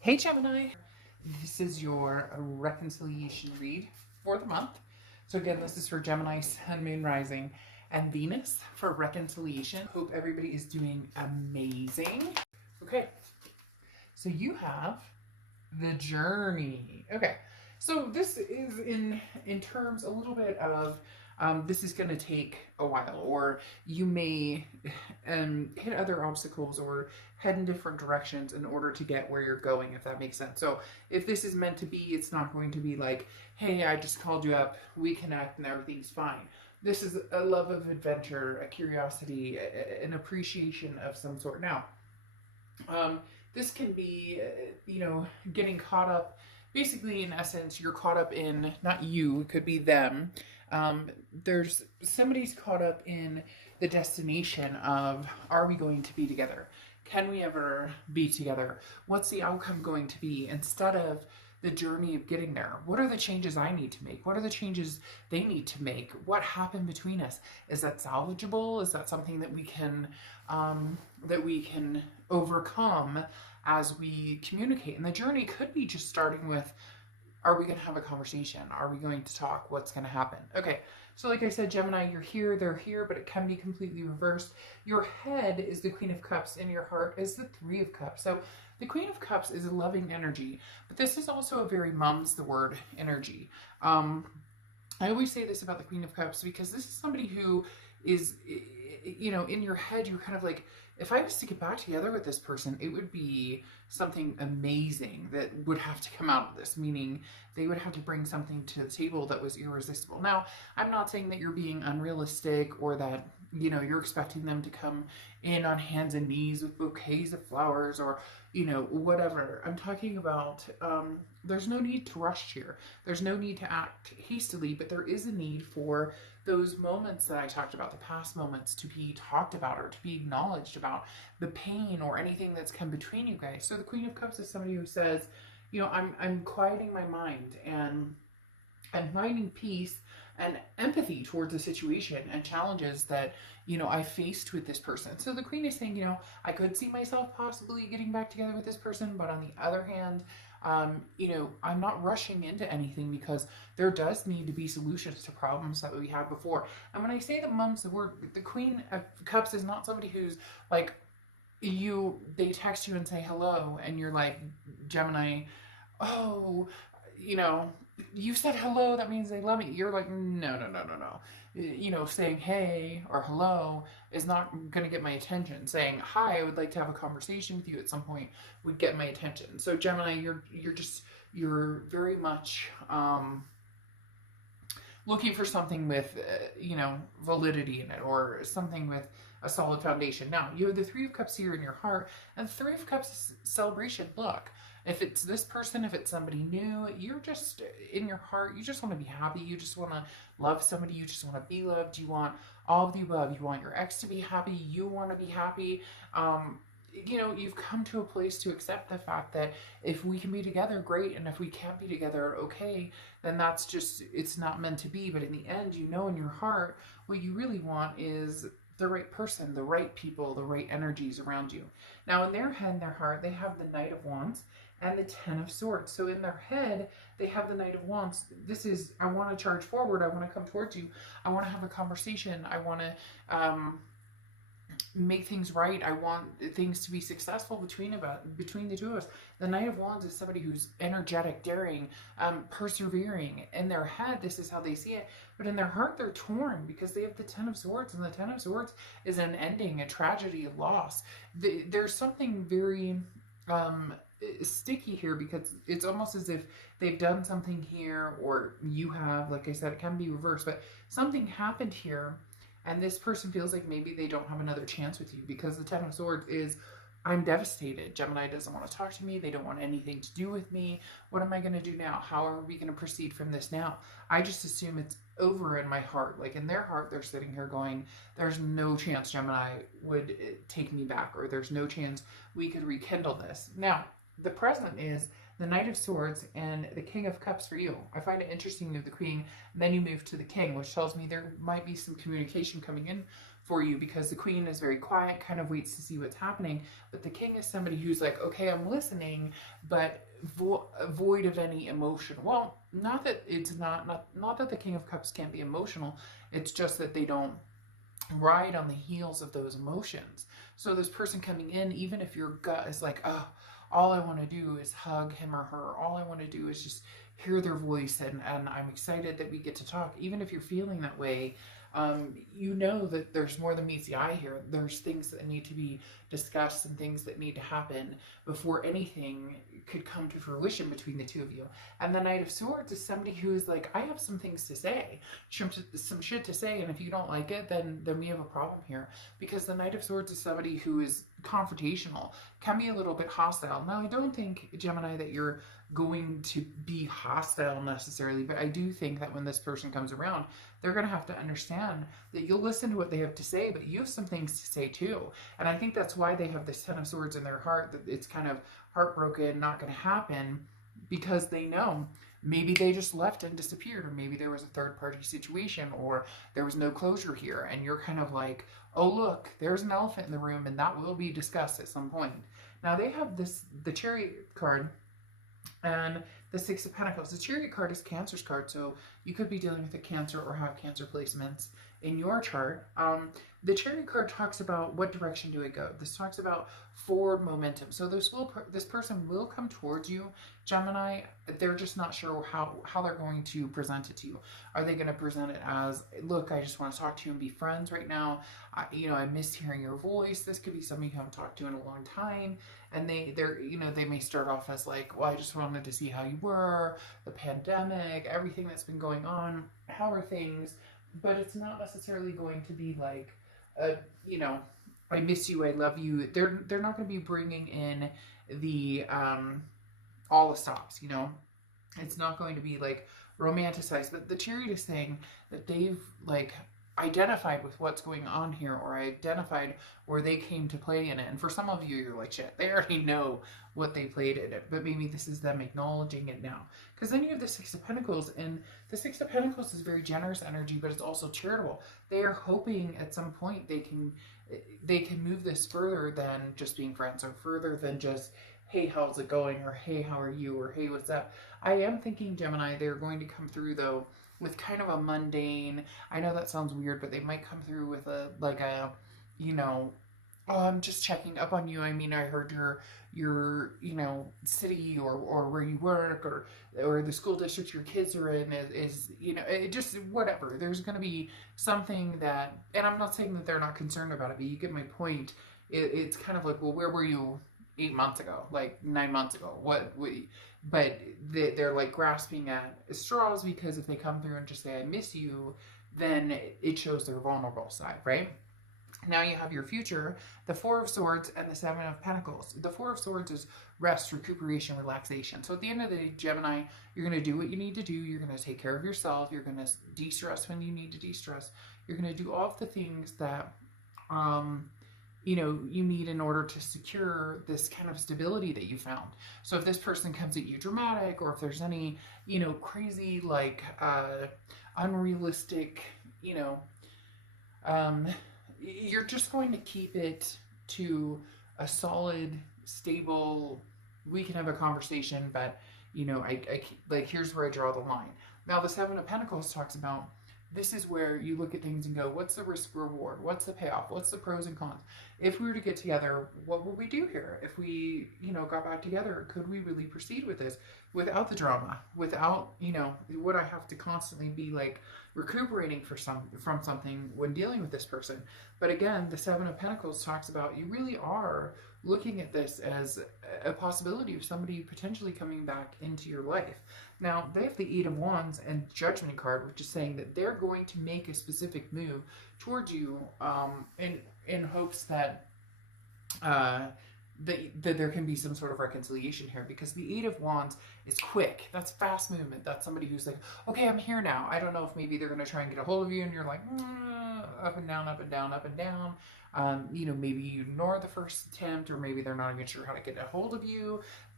Hey Gemini, this is your reconciliation read for the month. So again, this is for Gemini, Sun, Moon, Rising, and Venus for reconciliation. Hope everybody is doing amazing. Okay, so you have the journey. Okay, so this is in terms a little bit of this is going to take a while, or you may hit other obstacles or head in different directions in order to get where you're going, if that makes sense. So if this is meant to be, it's not going to be like, hey, I just called you up, we connect, and everything's fine. This is a love of adventure, a curiosity, an appreciation of some sort. Now, this can be, getting caught up. Basically, in essence, you're caught up in, not you, it could be them. There's somebody's caught up in the destination of, are we going to be together? Can we ever be together? What's the outcome going to be? Instead of the journey of getting there, what are the changes I need to make? What are the changes they need to make? What happened between us? Is that salvageable? Is that something that we can overcome as we communicate? And the journey could be just starting with, are we going to have a conversation? Are we going to talk? What's going to happen? Okay, so like I said, Gemini, you're here, they're here, but it can be completely reversed. Your head is the Queen of Cups and your heart is the Three of Cups. So the Queen of Cups is a loving energy, but this is also a very mum's the word energy. I always say this about the Queen of Cups because this is somebody who is, in your head, you're kind of like, if I was to get back together with this person, it would be something amazing that would have to come out of this, meaning they would have to bring something to the table that was irresistible. Now, I'm not saying that you're being unrealistic or that, you're expecting them to come in on hands and knees with bouquets of flowers or, whatever. I'm talking about, there's no need to rush here. There's no need to act hastily, but there is a need for those moments that I talked about, the past moments, to be talked about or to be acknowledged about, the pain or anything that's come between you guys. So the Queen of Cups is somebody who says, I'm quieting my mind and I'm finding peace and empathy towards the situation and challenges that, I faced with this person. So the Queen is saying, I could see myself possibly getting back together with this person, but on the other hand, I'm not rushing into anything because there does need to be solutions to problems that we had before. And when I say that mum's the word, the Queen of Cups is not somebody who's like, they text you and say hello, and you're like, Gemini, oh, you said hello, that means they love me. You're like, no. Saying hey or hello is not going to get my attention. Saying hi, I would like to have a conversation with you at some point, would get my attention. So Gemini, you're very much looking for something with validity in it, or something with a solid foundation. Now you have the Three of Cups here in your heart, and the Three of Cups is celebration. Look, if it's this person, if it's somebody new, you're just in your heart, you just want to be happy, you just want to love somebody, you just want to be loved, you want all of the above, you want your ex to be happy, you want to be happy. You've come to a place to accept the fact that if we can be together, great, and if we can't be together, okay, then that's just, it's not meant to be. But in the end, in your heart, what you really want is the right person, the right people, the right energies around you. Now, in their head and their heart, they have the Knight of Wands and the Ten of Swords. So in their head, they have the Knight of Wands. This is, I want to charge forward, I want to come towards you, I want to have a conversation, I want to make things right, I want things to be successful between the two of us. The Knight of Wands is somebody who's energetic, daring, persevering. In their head, this is how they see it, but in their heart, they're torn because they have the Ten of Swords, and the Ten of Swords is an ending, a tragedy, a loss. There's something very sticky here because it's almost as if they've done something here, or you have, like I said, it can be reversed, but something happened here. And this person feels like maybe they don't have another chance with you because the Ten of Swords is, I'm devastated. Gemini doesn't want to talk to me. They don't want anything to do with me. What am I going to do now? How are we going to proceed from this now? I just assume it's over in my heart. Like in their heart, they're sitting here going, there's no chance Gemini would take me back, or there's no chance we could rekindle this. Now, the present is the Knight of Swords and the King of Cups for you. I find it interesting you have the Queen, and then you move to the King, which tells me there might be some communication coming in for you, because the Queen is very quiet, kind of waits to see what's happening. But the King is somebody who's like, okay, I'm listening, but void of any emotion. Well, not that it's not that the King of Cups can't be emotional. It's just that they don't ride on the heels of those emotions. So this person coming in, even if your gut is like, oh, all I want to do is hug him or her, all I want to do is just hear their voice, and I'm excited that we get to talk. Even if you're feeling that way, you know that there's more than meets the eye here. There's things that need to be discussed and things that need to happen before anything could come to fruition between the two of you. And the Knight of Swords is somebody who's like, I have some things to say, some shit to say, and if you don't like it, then we have a problem here. Because the Knight of Swords is somebody who is confrontational, can be a little bit hostile. Now, I don't think, Gemini, that you're going to be hostile necessarily, but I do think that when this person comes around, they're going to have to understand that you'll listen to what they have to say, but you have some things to say too. And I think that's why they have this Ten of Swords in their heart, that it's kind of heartbroken, not going to happen, because they know maybe they just left and disappeared, or maybe there was a third party situation, or there was no closure here, and you're kind of like, oh look, there's an elephant in the room, and that will be discussed at some point. Now they have the Chariot card and the Six of Pentacles. The Chariot card is Cancer's card, so you could be dealing with a Cancer or have Cancer placements in your chart. The Chariot card talks about what direction do I go. This talks about forward momentum. So this person will come towards you, Gemini. They're just not sure how they're going to present it to you. Are they going to present it as, look, I just want to talk to you and be friends right now. I miss hearing your voice. This could be somebody you haven't talked to in a long time. And they may start off as like, well, I just wanted to see how you were, the pandemic, everything that's been going on. How are things? But it's not necessarily going to be like, I miss you, I love you. They're not going to be bringing in the all the stops. It's not going to be like romanticized. But the Chariot is saying that they've like identified with what's going on here, or identified where they came to play in it. And for some of you, you're like, shit, they already know what they played in it, but maybe this is them acknowledging it now. Because then you have the Six of Pentacles, and the Six of Pentacles is very generous energy, but it's also charitable. They are hoping at some point they can move this further than just being friends, or further than just, hey, how's it going, or hey, how are you, or hey, what's up. I am thinking, Gemini, they're going to come through though with kind of a mundane, I know that sounds weird, but they might come through with oh, I'm just checking up on you. I mean, I heard your city or where you work, or the school district your kids are in is it just whatever. There's going to be something that, and I'm not saying that they're not concerned about it, but you get my point. It's kind of like, well, where were you 8 months ago, like 9 months ago? But they're like grasping at straws, because if they come through and just say, I miss you, then it shows their vulnerable side, right? Now you have your future, the Four of Swords and the Seven of Pentacles. The Four of Swords is rest, recuperation, relaxation. So at the end of the day, Gemini, you're going to do what you need to do. You're going to take care of yourself. You're going to de-stress when you need to de-stress. You're going to do all of the things that you need in order to secure this kind of stability that you found. So if this person comes at you dramatic, or if there's any, crazy, like, unrealistic, you're just going to keep it to a solid, stable, we can have a conversation, but, here's where I draw the line. Now, the Seven of Pentacles talks about, this is where you look at things and go, what's the risk reward? What's the payoff? What's the pros and cons? If we were to get together, what would we do here? If we, got back together, could we really proceed with this without the drama? Without, would I have to constantly be like recuperating from something when dealing with this person? But again, the Seven of Pentacles talks about, you really are looking at this as a possibility of somebody potentially coming back into your life. Now, they have the Eight of Wands and Judgment card, which is saying that they're going to make a specific move towards you in hopes that that there can be some sort of reconciliation here, because the Eight of Wands is quick. That's fast movement. That's somebody who's like, okay, I'm here now. I don't know if maybe they're going to try and get a hold of you, and you're like, up and down, up and down, up and down. Maybe you ignore the first attempt, or maybe they're not even sure how to get a hold of you.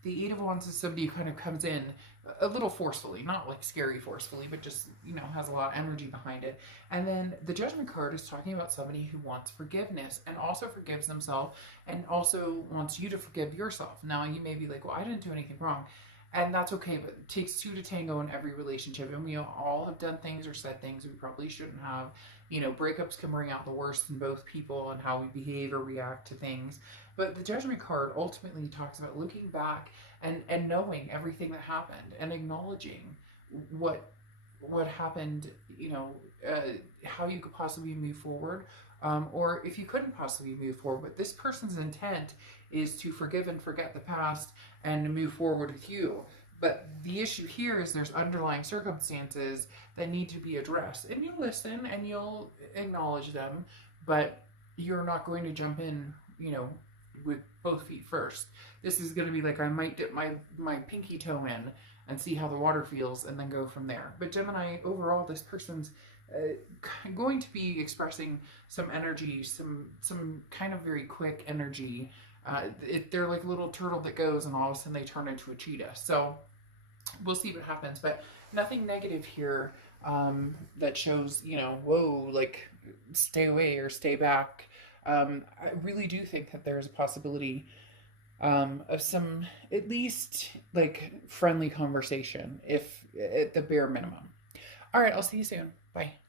The Eight of Wands is somebody who kind of comes in a little forcefully, not like scary forcefully, but just, you know, has a lot of energy behind it. And then the Judgment card is talking about somebody who wants forgiveness and also forgives themselves and also wants you to forgive yourself. Now, you may be like, well, I didn't do anything wrong. And that's okay, but it takes two to tango in every relationship. And we all have done things or said things we probably shouldn't have. You know, breakups can bring out the worst in both people and how we behave or react to things. But the Judgment card ultimately talks about looking back and knowing everything that happened and acknowledging what happened, you know, how you could possibly move forward, or if you couldn't possibly move forward. But this person's intent is to forgive and forget the past and to move forward with you. But the issue here is there's underlying circumstances that need to be addressed. And you'll listen and you'll acknowledge them, but you're not going to jump in, you know, with both feet first. This is going to be like, I might dip my pinky toe in and see how the water feels and then go from there. But Gemini, overall, this person's going to be expressing some energy, some kind of very quick energy. They're like a little turtle that goes and all of a sudden they turn into a cheetah. So we'll see what happens, but nothing negative here that shows, you know, whoa, like stay away or stay back. I really do think that there's a possibility of some, at least like friendly conversation, if at the bare minimum. All right, I'll see you soon. Bye.